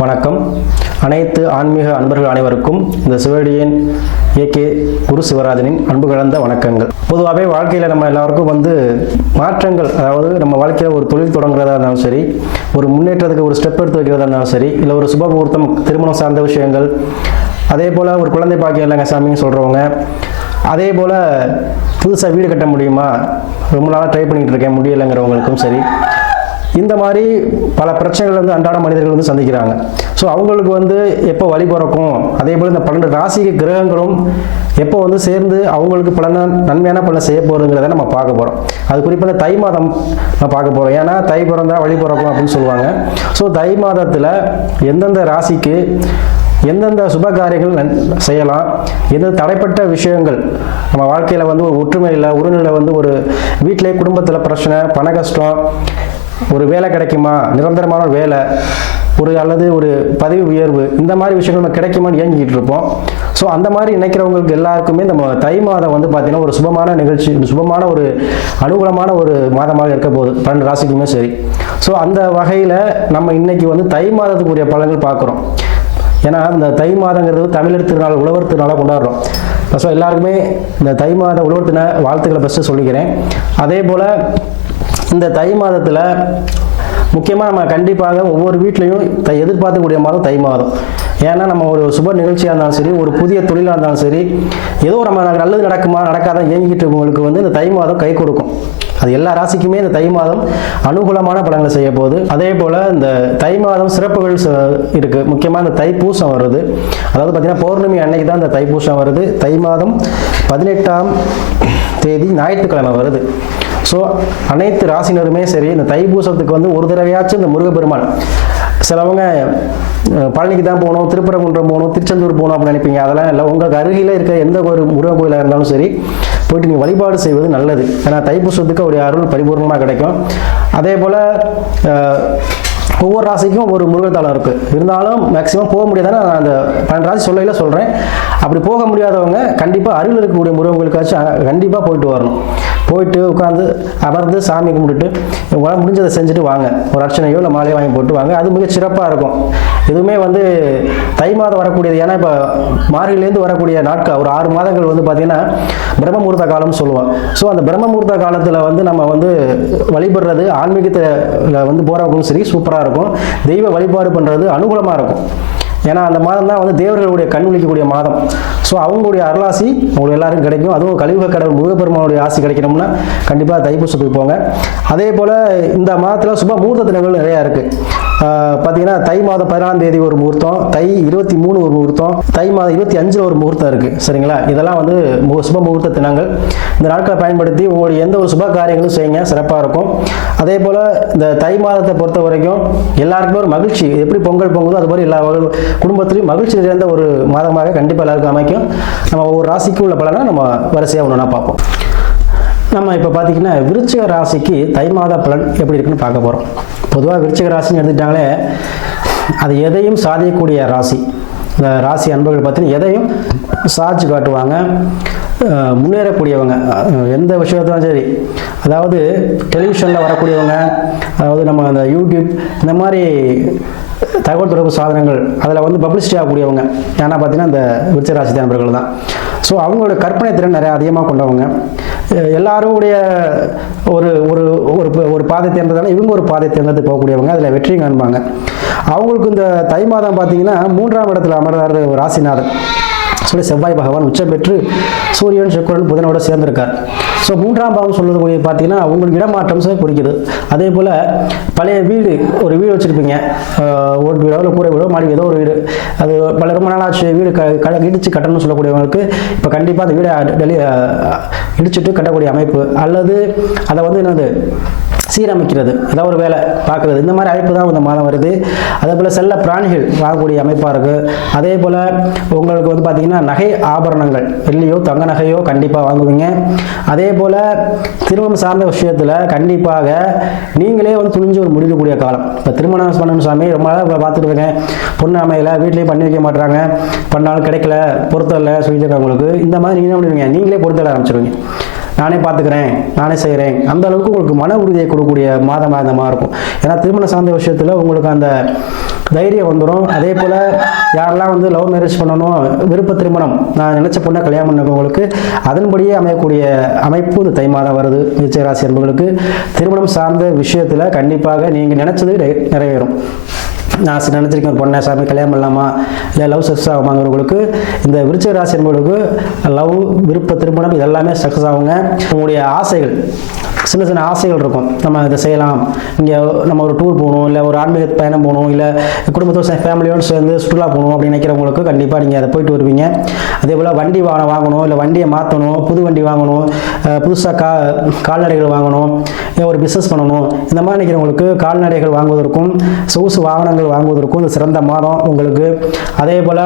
வணக்கம். அனைத்து ஆன்மீக அன்பர்கள் அனைவருக்கும் இந்த சிவடியின் ஏகே குரு சிவராஜனின் அன்பு கலந்த வணக்கங்கள். பொதுவாகவே வாழ்க்கையில் நம்ம எல்லாருக்கும் வந்து மாற்றங்கள் அதாவது நம்ம வாழ்க்கையில் ஒரு தொழில் தொடங்குறதா இருந்தாலும் சரி ஒரு முன்னேற்றத்துக்கு ஒரு ஸ்டெப் எடுத்து வைக்கிறதா இருந்தாலும் சரி இல்லை ஒரு சுப முகூர்த்தம் திருமணம் சார்ந்த விஷயங்கள் அதே போல் ஒரு குழந்தை பாக்கியம் இல்லைங்க சாமின்னு சொல்கிறவங்க அதே போல் புதுசாக வீடு கட்ட முடியுமா? ரொம்ப நாளாக ட்ரை பண்ணிகிட்டு இருக்கேன் முடியலைங்கிறவங்களுக்கும் சரி. இந்த மாதிரி பல பிரச்சனைகள் வந்து அன்றாட மனிதர்கள் வந்து சந்திக்கிறாங்க. ஸோ அவங்களுக்கு வந்து எப்போ வழி பிறக்கும்? அதே போல் இந்த பன்னெண்டு ராசிக கிரகங்களும் எப்போ வந்து சேர்ந்து அவங்களுக்கு பலன நன்மையான பலன் செய்ய போகிறதுங்கிறத நம்ம பார்க்க போகிறோம் அது குறிப்பாக தை மாதம் நம்ம பார்க்க போகிறோம் ஏன்னா தை பிறந்தால் வழி பிறக்கும் அப்படின்னு சொல்லுவாங்க. ஸோ தை மாதத்தில் எந்தெந்த ராசிக்கு எந்தெந்த சுப காரியங்கள் நன்- செய்யலாம்? எந்த தடைப்பட்ட விஷயங்கள்? நம்ம வாழ்க்கையில் வந்து ஒரு ஒற்றுமை இல்லை உறநிலை வந்து ஒரு வீட்டிலே குடும்பத்தில் பிரச்சனை பண கஷ்டம் ஒரு வேலை கிடைக்குமா? நிரந்தரமான ஒரு வேலை ஒரு அல்லது ஒரு பதவி உயர்வு இந்த மாதிரி விஷயங்கள் நம்ம கிடைக்குமான்னு இயங்கிக்கிட்டு இருப்போம். ஸோ அந்த மாதிரி நினைக்கிறவங்களுக்கு எல்லாருக்குமே நம்ம தை மாதம் வந்து பார்த்திங்கன்னா ஒரு சுபமான நிகழ்ச்சி சுபமான ஒரு அனுகூலமான ஒரு மாதமாக இருக்க போகுது. பன்னெண்டு ராசிக்குமே சரி. ஸோ அந்த வகையில் நம்ம இன்னைக்கு வந்து தை மாதத்துக்குரிய பலன்கள் பார்க்குறோம் ஏன்னா இந்த தை மாதங்கிறது தமிழர் திருநாள் உழவர் திருநாளாக கொண்டாடுறோம். ஸோ எல்லாருக்குமே இந்த தை மாத உழவர் தின வாழ்த்துக்களை ஃபஸ்ட்டு சொல்லிக்கிறேன். அதே போல் இந்த தை மாதத்தில் முக்கியமாக நம்ம கண்டிப்பாக ஒவ்வொரு வீட்லேயும் தை எதிர்பார்க்கக்கூடிய மாதம் தை மாதம். ஏன்னா நம்ம ஒரு சுப நிகழ்ச்சியாக இருந்தாலும் சரி ஒரு புதிய தொழிலாக இருந்தாலும் சரி ஏதோ நம்ம நல்லது நடக்குமா நடக்காத இயங்கிட்டு இருக்கவங்களுக்கு வந்து இந்த தை மாதம் கை கொடுக்கும். அது எல்லா ராசிக்குமே இந்த தை மாதம் அனுகூலமான பலன்களை செய்ய போகுது. அதே போல் இந்த தை மாதம் சிறப்புகள் இருக்குது முக்கியமாக இந்த தைப்பூசம் வருது. அதாவது பார்த்தீங்கன்னா பௌர்ணமி அன்னைக்கு தான் இந்த தைப்பூசம் வருது. தை மாதம் பதினெட்டாம் தேதி ஞாயிற்றுக்கிழமை வருது. ஸோ அனைத்து ராசினருமே சரி இந்த தைப்பூசத்துக்கு வந்து ஒரு தடவையாச்சும் இந்த முருகப்பெருமான் சிலவங்க பழனிக்கு தான் போகணும் திருப்பரங்குன்றம் போகணும் திருச்செந்தூர் போகணும் அப்படின்னு நினைப்பீங்க. அதெல்லாம் இல்லை. உங்களுக்கு அருகில் இருக்க எந்த ஒரு முருகன் கோயிலாக இருந்தாலும் சரி போயிட்டு நீங்கள் வழிபாடு செய்வது நல்லது. ஏன்னா தைப்பூசத்துக்கு அவருடைய அருள் பரிபூர்ணமாக கிடைக்கும். அதே போல் ஒவ்வொரு ராசிக்கும் ஒரு முருகத்தாளம் இருக்குது இருந்தாலும் மேக்ஸிமம் போக முடியாதான நான் அந்த பன்னெண்டு ராசி சொல்லையில் சொல்கிறேன் அப்படி போக முடியாதவங்க கண்டிப்பாக அருகில் இருக்கக்கூடிய முருகங்களுக்காச்சும் கண்டிப்பாக போயிட்டு வரணும். போயிட்டு உட்காந்து அமர்ந்து சாமி கும்பிட்டுட்டு உங்களால் முடிஞ்சதை செஞ்சுட்டு வாங்க. ஒரு அர்ச்சனையோ இல்லை மாலையோ வாங்கி போட்டு வாங்க. அது மிக சிறப்பாக இருக்கும். எதுவுமே வந்து தை மாதம் வரக்கூடியது ஏன்னா இப்போ மார்கிலேருந்து வரக்கூடிய நாட்கள் ஒரு ஆறு மாதங்கள் வந்து பார்த்திங்கன்னா பிரம்மமுகூர்த்த காலம்னு சொல்லுவோம் ஸோ அந்த பிரம்மமுகூர்த்த காலத்தில் வந்து நம்ம வந்து வழிபடுறது ஆன்மீகத்தில் வந்து போகிறவங்களும் சரி சூப்பராக இருக்கும். தெய்வ வழிபாடு பண்ணுறது அனுகூலமாக இருக்கும். ஏன்னா அந்த மாதம் தான் வந்து தேவர்களுடைய கண் விழிக்கக்கூடிய மாதம். ஸோ அவங்களுடைய அருளாசி உங்களுக்கு எல்லாருக்கும் கிடைக்கும். அதுவும் கலியுக கடவுள் முருகப்பெருமானுடைய ஆசி கிடைக்கணும்னா கண்டிப்பாக தைப்பூசத்துக்கு போங்க. அதே போல் இந்த மாதத்தில் சுப முகூர்த்த தினங்கள் நிறையா இருக்குது பார்த்தீங்கன்னா தை மாதம் பதினாலாம் தேதி ஒரு முகூர்த்தம் தை இருபத்தி மூணு ஒரு முகூர்த்தம் தை மாதம் இருபத்தி அஞ்சில் ஒரு முகூர்த்தம் இருக்குது சரிங்களா? இதெல்லாம் வந்து சுப முகூர்த்த தினங்கள். இந்த நாட்களை பயன்படுத்தி உங்களுடைய எந்த ஒரு சுப காரியங்களும் செய்யுங்க. சிறப்பாக இருக்கும். அதே போல் இந்த தை மாதத்தை பொறுத்த வரைக்கும் எல்லாருக்குமே ஒரு மகிழ்ச்சி. எப்படி பொங்கல் பொங்குதோ அது மாதிரி எல்லா குடும்பத்திலையும் மகிழ்ச்சி நிறைந்த ஒரு மாதமாக கண்டிப்பாக எல்லாருக்கும் அமைக்கும். நம்ம ஒவ்வொரு ராசிக்கும் உள்ள பலனை நம்ம வரிசையாக ஒன்றுனா பார்ப்போம். நம்ம இப்போ பார்த்தீங்கன்னா விருச்சிக ராசிக்கு தை மாத பலன் எப்படி இருக்குன்னு பார்க்க போகிறோம் பொதுவாக விருச்சிக ராசின்னு எடுத்துட்டாங்களே அது எதையும் சாதிக்கக்கூடிய ராசி. இந்த ராசி அன்பர்கள் பார்த்தீங்கன்னா எதையும் சாதிச்சு காட்டுவாங்க. முன்னேறக்கூடியவங்க. எந்த விஷயத்தாலும் சரி அதாவது டெலிவிஷனில் வரக்கூடியவங்க அதாவது நம்ம அந்த யூடியூப் இந்த மாதிரி தகவல் தொடர்பு சாதனங்கள் அதில் வந்து பப்ளிசிட்டி ஆகக்கூடியவங்க. ஏன்னா பார்த்தீங்கன்னா இந்த விருச்சராசி நண்பர்கள் தான். ஸோ அவங்களோட கற்பனை திறன் நிறைய அதிகமாக கொண்டவங்க. எல்லாருடைய ஒரு ஒரு ஒரு ஒரு பாதை தேர்ந்ததால் இவங்க ஒரு பாதை தேர்ந்தெடுத்து போகக்கூடியவங்க அதில் வெற்றி காண்பாங்க. அவங்களுக்கு இந்த தை மாதம் பார்த்தீங்கன்னா மூன்றாம் இடத்துல அமர்றாரு ராசிநாதன். சொல்லி செவ்வாய் பகவான் உச்சம் பெற்று சூரியன் சுக்கரன் புதனோட சேர்ந்திருக்கார். ஸோ மூன்றாம் பாவம் சொல்லக்கூடிய பார்த்தீங்கன்னா உங்களுக்கு இடமாற்றம் சார் குறிக்குது. அதே போல் பழைய வீடு ஒரு வீடு வச்சுருப்பீங்க. ஓட்டு வீடோ இல்லை கூரை வீடோ மாடி ஏதோ ஒரு வீடு. அது பல ரொம்ப நாளாச்சு வீடு க இடிச்சு கட்டணும்னு சொல்லக்கூடியவங்களுக்கு இப்போ கண்டிப்பாக அந்த வீடை டெலி இடிச்சுட்டு இடிச்சிட்டு கட்டக்கூடிய அமைப்பு அல்லது அதை வந்து என்னது சீரமைக்கிறது. ஏதாவது ஒரு வேலை பார்க்குறது. இந்த மாதிரி அமைப்பு தான் இந்த மாதம் வருது. அதே போல் செல்ல பிராணிகள் வாங்கக்கூடிய அமைப்பாக இருக்குது அதே போல் உங்களுக்கு வந்து பார்த்திங்கன்னா நகை ஆபரணங்கள் வெள்ளியோ தங்க நகையோ கண்டிப்பாக வாங்குவீங்க. அதே போல் திருமணம் சார்ந்த விஷயத்தில் கண்டிப்பாக நீங்களே வந்து துணிஞ்சு ஒரு முடிக்கக்கூடிய காலம். இப்போ திருமணம் பண்ணணும் சாமி ரொம்ப நாளாக இப்போ பார்த்துட்டு இருக்கேன். பொண்ணு அமையல வீட்லேயே பண்ணி வைக்க மாட்றாங்க. பண்ணாலும் கிடைக்கல பொருத்தம் இல்லை சொல்லிட்டு உங்களுக்கு. இந்த மாதிரி நீங்கள் என்ன பண்ணுவீங்க நீங்களே பொறுத்தல ஆரம்பிச்சிருவீங்க. நானே பார்த்துக்கிறேன் நானே செய்கிறேன். அந்த அளவுக்கு உங்களுக்கு மன உறுதியை கொடுக்கக்கூடிய மாதமாக இந்த மாதிரி இருக்கும். ஏன்னா திருமணம் சார்ந்த விஷயத்தில் உங்களுக்கு அந்த தைரியம் வந்துடும் அதே போல் யாரெல்லாம் வந்து லவ் மேரேஜ் பண்ணணும் விருப்ப திருமணம் நான் நினச்ச பொண்ணை கல்யாணம் பண்ணவங்களுக்கு அதன்படியே அமையக்கூடிய அமைப்பு இந்த தை மாதம் வருது. நிச்சயராசி என்பவர்களுக்கு திருமணம் சார்ந்த விஷயத்தில் கண்டிப்பாக நீங்கள் நினச்சது நிறைவேறும். நான் நினச்சிருக்கேன் நினைச்சிருக்கேன் பொண்ணை சாமி கல்யாணம் பண்ணலாமா? இல்லை லவ் சக்ஸஸ் ஆகுமாங்கிறவங்களுக்கு இந்த விருச்சிக ராசி என்பவர்களுக்கு லவ் விருப்ப திருமணம் இதெல்லாமே சக்ஸஸ் ஆகுங்க. உங்களுடைய ஆசைகள் சின்ன சின்ன ஆசைகள் இருக்கும். நம்ம இதை செய்யலாம். இங்கே நம்ம ஒரு டூர் போகணும் இல்லை ஒரு ஆன்மீக பயணம் போகணும் இல்லை குடும்பத்தோட ஃபேமிலியோடு சேர்ந்து சுற்றுலா போகணும் அப்படின்னு நினைக்கிறவங்களுக்கு கண்டிப்பாக நீங்கள் அதை போயிட்டு வருவீங்க. அதே போல் வண்டி வாகனம் வாங்கணும் இல்லை வண்டியை மாற்றணும் புது வண்டி வாங்கணும் புதுசாக கா கால்நடைகள் வாங்கணும் இல்லை ஒரு பிஸ்னஸ் பண்ணணும். இந்த மாதிரி நினைக்கிறவங்களுக்கு கால்நடைகள் வாங்குவதற்கும் சொகுசு வாகனங்கள் வாங்குவதற்கும் இது சிறந்த மாதம் உங்களுக்கு அதே போல்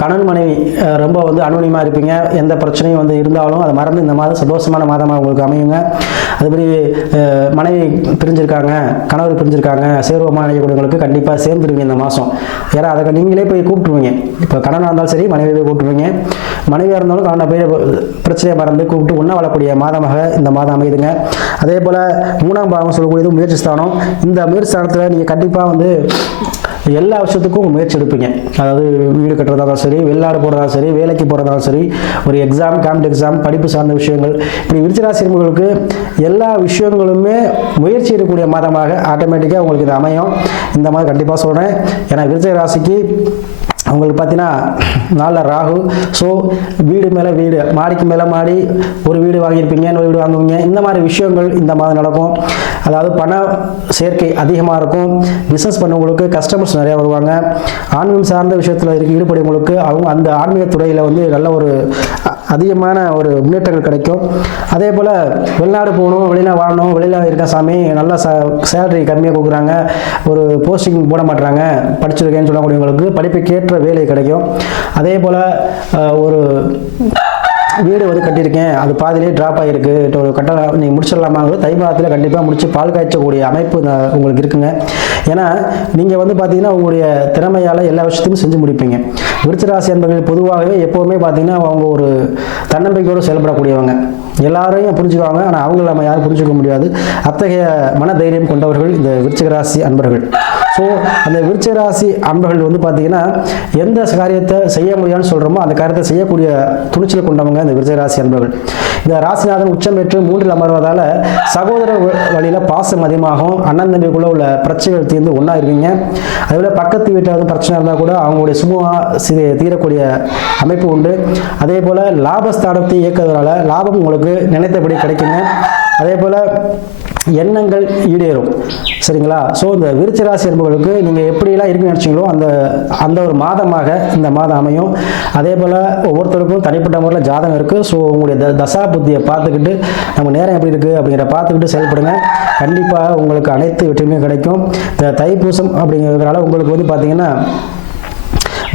கணவன் மனைவி ரொம்ப வந்து அனுனியமாக இருப்பீங்க. எந்த பிரச்சனையும் வந்து இருந்தாலும் அதை மறந்து இந்த மாதம் சந்தோஷமான மாதமாக உங்களுக்கு அமையுங்க. அதுபடி மனைவி பிரிஞ்சிருக்காங்க கணவர் பிரிஞ்சிருக்காங்க சேர்வமாக நினைக்கக்கூடியவங்களுக்கு கண்டிப்பாக சேர்ந்துருவீங்க இந்த மாதம். ஏன்னா அதை நீங்களே போய் கூப்பிட்டுருவீங்க. இப்போ கணவனாக இருந்தாலும் சரி மனைவி போய் கூப்பிட்டுருவீங்க. மனைவியாக இருந்தாலும் கணவனை போய் பிரச்சனையை மறந்து கூப்பிட்டு ஒன்றா வாழக்கூடிய மாதமாக இந்த மாதம் அமையுதுங்க. அதே போல் மூணாம் பாகம் சொல்லக்கூடியது முயற்சி ஸ்தானம். இந்த முயற்சி ஸ்தானத்தில் நீங்கள் கண்டிப்பாக வந்து எல்லா விஷயத்துக்கும் முயற்சி எடுப்பீங்க. அதாவது வீடு கட்டுறதா இருந்தாலும் சரி வெளிநாடு போகிறதா சரி வேலைக்கு போகிறதாலும் சரி ஒரு எக்ஸாம் காம்பட் எக்ஸாம் படிப்பு சார்ந்த விஷயங்கள். இப்படி விருச்சிராசி என்பவர்களுக்கு எல்லா விஷயங்களுமே முயற்சி எடுக்கக்கூடிய மாதமாக ஆட்டோமேட்டிக்காக உங்களுக்கு இது அமையும். இந்த மாதிரி கண்டிப்பாக சொல்கிறேன் ஏன்னா விருச்சிக ராசிக்கு அவங்களுக்கு பார்த்தீங்கன்னா நாளில் ராகு ஸோ வீடு மேலே வீடு மாடிக்கு மேலே மாடி ஒரு வீடு வாங்கியிருப்பீங்க இன்னொரு வீடு வாங்குவீங்க இந்த மாதிரி விஷயங்கள் இந்த மாதிரி நடக்கும். அதாவது பண சேர்க்கை அதிகமாக இருக்கும். பிஸ்னஸ் பண்ணவங்களுக்கு கஸ்டமர்ஸ் நிறையா வருவாங்க. ஆன்மீகம் சார்ந்த விஷயத்தில் இருக்க ஈடுபடுவங்களுக்கு அவங்க அந்த ஆன்மீக துறையில் வந்து நல்ல ஒரு அதிகமான ஒரு முன்னேற்றங்கள் கிடைக்கும். அதே போல் வெளிநாடு போகணும் வெளியில் வாழணும் வெளியில் இருக்க சாமி நல்லா ச சேலரி கம்மியாக கொடுக்குறாங்க. ஒரு போஸ்டிங் போட மாட்டுறாங்க படிச்சிருக்கேன்னு சொல்லக்கூடியவங்களுக்கு படிப்புக்கேற்ற வேலை கிடைக்கும். அதே போல் ஒரு வீடு வந்து கட்டியிருக்கேன். அது பாதிலே ட்ராப் ஆகிருக்கு ஒரு கட்ட நீங்கள் முடிச்சிடலாமாங்கிறது தை மாதத்தில் கண்டிப்பாக முடிச்சு பால் காய்ச்சக்கூடிய அமைப்பு உங்களுக்கு இருக்குங்க. ஏன்னா நீங்கள் வந்து பார்த்தீங்கன்னா உங்களுடைய திறமையால் எல்லா விஷயத்தையும் செஞ்சு முடிப்பீங்க. விருச்சராசி என்பவர்கள் பொதுவாகவே எப்போவுமே பார்த்தீங்கன்னா அவங்க ஒரு தன்னம்பிக்கையோடு செயல்படக்கூடியவங்க. எல்லாரையும் புரிஞ்சுக்குவாங்க. ஆனால் அவங்கள நம்ம யாரும் புரிஞ்சுக்க முடியாது. அத்தகைய மன தைரியம் கொண்டவர்கள் இந்த விருச்சிகராசி அன்பர்கள். ஸோ அந்த விருச்சிகராசி அன்பர்கள் வந்து பார்த்தீங்கன்னா எந்த காரியத்தை செய்ய முடியாதுன்னு சொல்கிறோமோ அந்த காரியத்தை செய்யக்கூடிய துணிச்சல் கொண்டவங்க இந்த விருச்சிகராசி அன்பர்கள். இந்த ராசிநாதன் உச்சம் பெற்று மூன்றில் அமர்வதால் சகோதர வ- பாசம் அதிகமாகும். அண்ணன் தம்பிக்குள்ளே உள்ள பிரச்சனைகள் தீர்ந்து ஒன்றா இருவீங்க அதே பக்கத்து வீட்டில் வந்து பிரச்சனை இருந்தால் கூட அவங்களுடைய சுமூக தீரக்கூடிய அமைப்பு உண்டு. அதே போல் லாபஸ்தானத்தை இயக்கிறதுனால லாபம் உங்களுக்கு நினைத்தபடி கிடைக்குங்க. அதே போல் எண்ணங்கள் ஈடேறும். சரிங்களா? ஸோ இந்த விருச்சராசி என்பவர்களுக்கு நீங்கள் எப்படியெல்லாம் இருக்குன்னு நினச்சிங்களோ அந்த அந்த ஒரு மாதமாக இந்த மாதம் அமையும். அதே போல் ஒவ்வொருத்தருக்கும் தனிப்பட்ட முறையில் ஜாதகம் இருக்குது ஸோ உங்களுடைய த தசா புத்தியை பார்த்துக்கிட்டு நம்ம நேரம் எப்படி இருக்குது அப்படிங்கிற பார்த்துக்கிட்டு செயல்படுங்க. கண்டிப்பாக உங்களுக்கு அனைத்து வெற்றியுமே கிடைக்கும். இந்த தைப்பூசம் அப்படிங்கிறதுனால உங்களுக்கு வந்து பார்த்திங்கன்னா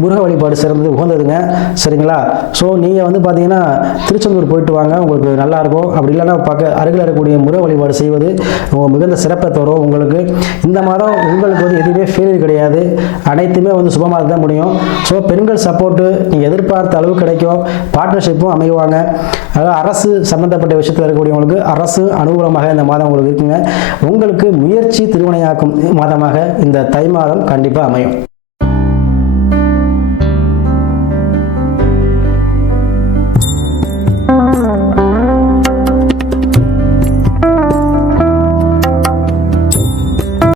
முருக வழிபாடு சிறந்தது உகந்ததுங்க. சரிங்களா? ஸோ நீங்கள் வந்து பார்த்தீங்கன்னா திருச்செந்தூர் போயிட்டு வாங்க. உங்களுக்கு நல்லாயிருக்கும். அப்படி இல்லைன்னா பக்க அருகில் இருக்கக்கூடிய முருக வழிபாடு செய்வது மிகுந்த சிறப்பை தரும் உங்களுக்கு. இந்த மாதம் உங்களுக்கு வந்து எதுவுமே ஃபெயிலியர் கிடையாது. அனைத்துமே வந்து சுபமாக தான் முடியும். ஸோ பெண்கள் சப்போர்ட்டு நீங்கள் எதிர்பார்த்த அளவு கிடைக்கும். பார்ட்னர்ஷிப்பும் அமைவாங்க. அதாவது அரசு சம்மந்தப்பட்ட விஷயத்தில் இருக்கக்கூடியவங்களுக்கு அரசு அனுகூலமாக இந்த மாதம் உங்களுக்கு இருக்குங்க. உங்களுக்கு முயற்சி திருவினையாக்கும் மாதமாக இந்த தை மாதம் கண்டிப்பாக அமையும்.